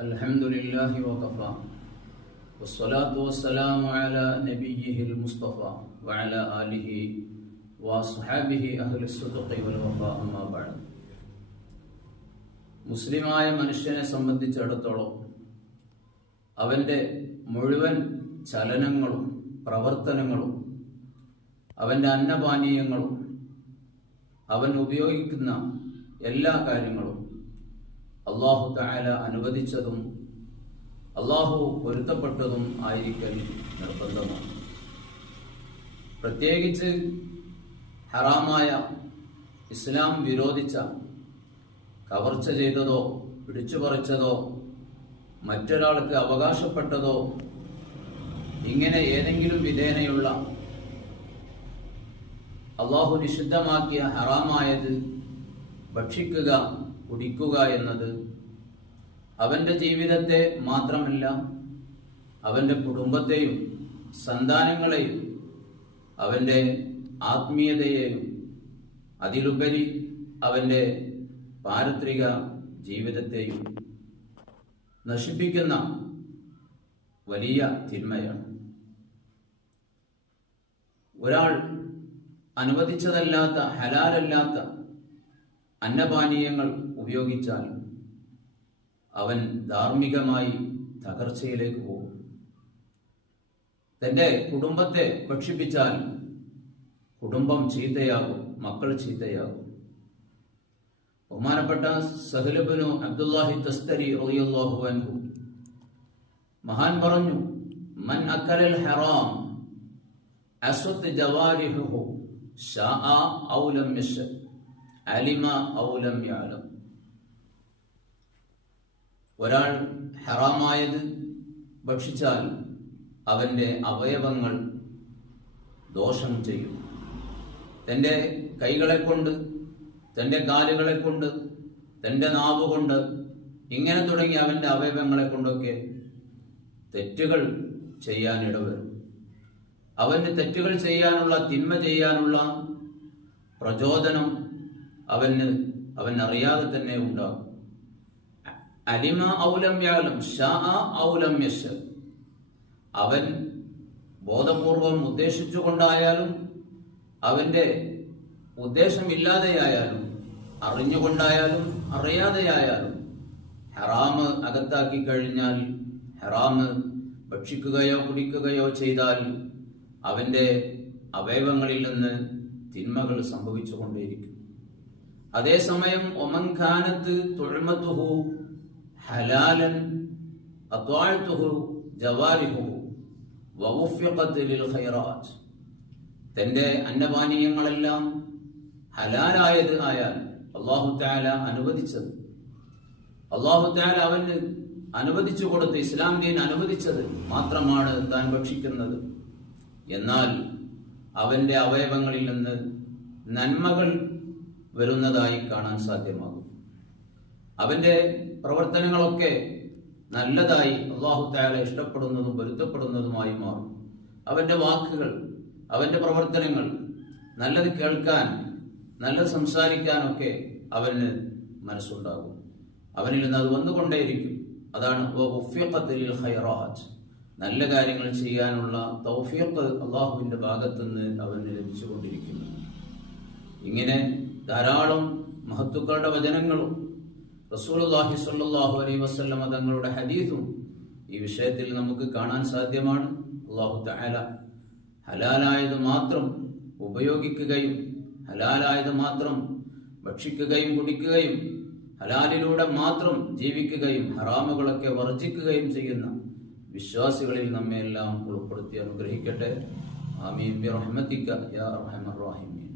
الحمد لله وكفى والصلاة والسلام على نبيه المصطفى وعلى آله وصحابه أهل الصدق والوفاء أما بعد മുസ്ലിമായ മനുഷ്യനെ സംബന്ധിച്ചിടത്തോളം അവൻ്റെ മുഴുവൻ ചലനങ്ങളും പ്രവർത്തനങ്ങളും അവൻ്റെ അന്നപാനീയങ്ങളും അവൻ ഉപയോഗിക്കുന്ന എല്ലാ കാര്യങ്ങളും അള്ളാഹു താല അനുവദിച്ചതും അള്ളാഹു പൊരുത്തപ്പെട്ടതും ആയിരിക്കൽ നിർബന്ധമാണ്. പ്രത്യേകിച്ച് ഹറാമായ ഇസ്ലാം വിരോധിച്ച കവർച്ച ചെയ്തതോ പിടിച്ചു പറിച്ചതോ മറ്റൊരാൾക്ക് അവകാശപ്പെട്ടതോ ഇങ്ങനെ ഏതെങ്കിലും വിധേനയുള്ള അള്ളാഹു നിഷിദ്ധമാക്കിയ ഹറാമായത് ഭക്ഷിക്കുക കുടിക്കുക എന്നത് അവന്റെ ജീവിതത്തെ മാത്രമല്ല അവന്റെ കുടുംബത്തെയും സന്താനങ്ങളെയും അവന്റെ ആത്മീയതയെയും അതിലുപരി അവന്റെ പാരത്രിക ജീവിതത്തെയും നശിപ്പിക്കുന്ന വലിയ തിന്മയാണ്. ഒരാൾ അനുവദിച്ചതല്ലാത്ത ഹലാലല്ലാത്ത അന്നപാനീയങ്ങൾ ഉപയോഗിച്ചാൽ അവൻ ധാർമ്മികമായി തകർച്ചയിലേക്ക് പോകും. തന്റെ കുടുംബത്തെ ഭക്ഷിപ്പിച്ചാൽ കുടുംബം ചീത്തയാകും മക്കൾ ചീത്തയാകും. ബഹുമാനപ്പെട്ട സഹലബനു അബ്ദുല്ലാഹി തസ്തരി റളിയല്ലാഹു അൻഹു മഹാൻ പറഞ്ഞു മൻ അക്കലൽ ഹറാം അസ്വത്ത് ജവാരിഹു ഷാഅ ഔ ലം അലിമ ഔലം യാലം. ഒരാൾ ഹറാമായത് ഭക്ഷിച്ചാൽ അവന്റെ അവയവങ്ങൾ ദോഷം ചെയ്യും. തന്റെ കൈകളെ കൊണ്ട് തന്റെ കാലുകളെ കൊണ്ട് തന്റെ നാവ് കൊണ്ട് ഇങ്ങനെ തുടങ്ങി അവന്റെ അവയവങ്ങളെ കൊണ്ടൊക്കെ തെറ്റുകൾ ചെയ്യാനിടവരും അവന് തെറ്റുകൾ ചെയ്യാനുള്ള തിന്മ ചെയ്യാനുള്ള പ്രചോദനം അവന് അവൻ അറിയാതെ തന്നെ ഉണ്ടാകും. അലിമ ഔലം വ്യാലം ഔലം യശ് അവൻ ബോധപൂർവം ഉദ്ദേശിച്ചുകൊണ്ടായാലും അവന്റെ ഉദ്ദേശമില്ലാതെയായാലും അറിഞ്ഞുകൊണ്ടായാലും അറിയാതെയായാലും ഹറാമ് അകത്താക്കി കഴിഞ്ഞാൽ ഹറാമ് ഭക്ഷിക്കുകയോ കുടിക്കുകയോ ചെയ്താൽ അവന്റെ അവയവങ്ങളിൽ നിന്ന് തിന്മകൾ സംഭവിച്ചുകൊണ്ടേയിരിക്കും. അതേസമയം ഒമൻഖാനത്ത് തൊഴുമത്തുഹു ഹലാലൻ അത്വാഴ്ത്തുഹു ജവാലിഹു വവുഫ്യഖത്ത് ലിൽ ഖൈറാത്ത് അന്നപാനീയങ്ങളെല്ലാം ഹലാലായത് ആയാൽ അള്ളാഹു താല അനുവദിച്ചത്. അള്ളാഹു താല അവന് അനുവദിച്ചു കൊടുത്ത് ഇസ്ലാം ദീൻ അനുവദിച്ചത് മാത്രമാണ് താൻ ഭക്ഷിക്കുന്നത്. എന്നാൽ അവന്റെ അവയവങ്ങളിൽ നിന്ന് നന്മകൾ വരുന്നതായി കാണാൻ സാധ്യമാകും. അവന്റെ പ്രവർത്തനങ്ങളൊക്കെ നല്ലതായി അള്ളാഹു താല ഇഷ്ടപ്പെടുന്നതും പൊരുത്തപ്പെടുന്നതുമായി മാറും. അവന്റെ വാക്കുകൾ അവന്റെ പ്രവർത്തനങ്ങൾ നല്ലത് കേൾക്കാൻ നല്ലത് സംസാരിക്കാനൊക്കെ അവന് മനസ്സുണ്ടാകും. അവനിൽ നിന്ന് അത് വന്നുകൊണ്ടേയിരിക്കും. അതാണ് നല്ല കാര്യങ്ങൾ ചെയ്യാനുള്ള തൗഫീഖ് അള്ളാഹുവിന്റെ ഭാഗത്തുനിന്ന് അവന് ലഭിച്ചുകൊണ്ടിരിക്കുന്നു. ഇങ്ങനെ ധാരാളം മഹത്തുക്കളുടെ വചനങ്ങളും റസൂലുള്ളാഹി സ്വല്ലല്ലാഹു അലൈ വസല്ലമ തങ്ങളുടെ ഹദീസും ഈ വിഷയത്തിൽ നമുക്ക് കാണാൻ സാധ്യമാണ്. അള്ളാഹു തആല ഹലാലായത് മാത്രം ഉപയോഗിക്കുകയും ഹലാലായത് മാത്രം ഭക്ഷിക്കുകയും കുടിക്കുകയും ഹലാലിലൂടെ മാത്രം ജീവിക്കുകയും ഹറാമുകളൊക്കെ വർജിക്കുകയും ചെയ്യുന്ന വിശ്വാസികളിൽ നമ്മെ എല്ലാം ഉൾപ്പെടുത്തി അനുഗ്രഹിക്കട്ടെ. ആമീൻ. റഹ്മത്തിക്ക യാ റഹ്മർ റഹീമീൻ.